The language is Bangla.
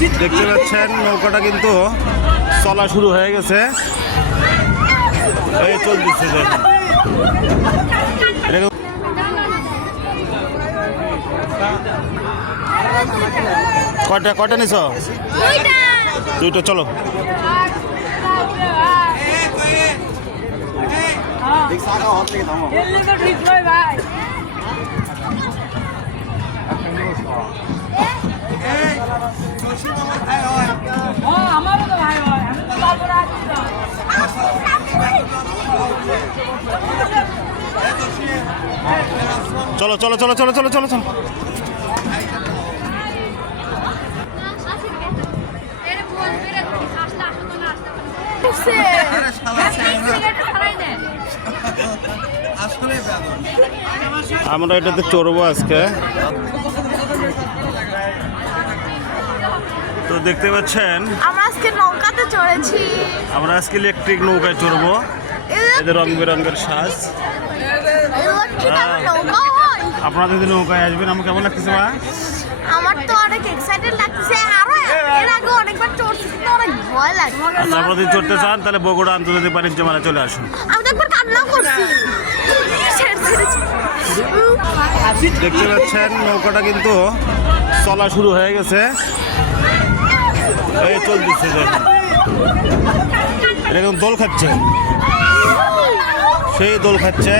দেখতে পাচ্ছেন নৌকাটা কিন্তু চলা শুরু হয়ে গেছে। এই চলতেছে কয়টা কয়টা নিছ? দুইটা। চলো চলো চলো চলো চলো চলো চলো চলো। আমরা এটাতে চড়বো আজকে। তো দেখতে পাচ্ছেন আমরা আজকে নৌকাতে চড়েছি। আমরা আজকে ইলেকট্রিক নৌকায় চড়বো। এদের রং বেরঙের সাজ। আপনারা যদি নৌকায় আসবেন আমার কেমন লাগতেছে মা? আমার তো অনেক এক্সাইটেড লাগছে। আরো এর আগে অনেকবার চড়ছি কিন্তু অনেক ভয় লাগে। আচ্ছা আপনারা যদি চড়তে চান তাহলে বগুড়া আন্তর্জাতিক বাণিজ্য মেলায় চলে আসুন। আমি তো একবার কান্না করছি। দেখতে পাচ্ছেন নৌকাটা কিন্তু চলা শুরু হয়ে গেছে। এই চলতেছে এটা কিন্তু দোল খাচ্ছে, সেই দোল খাচ্ছে।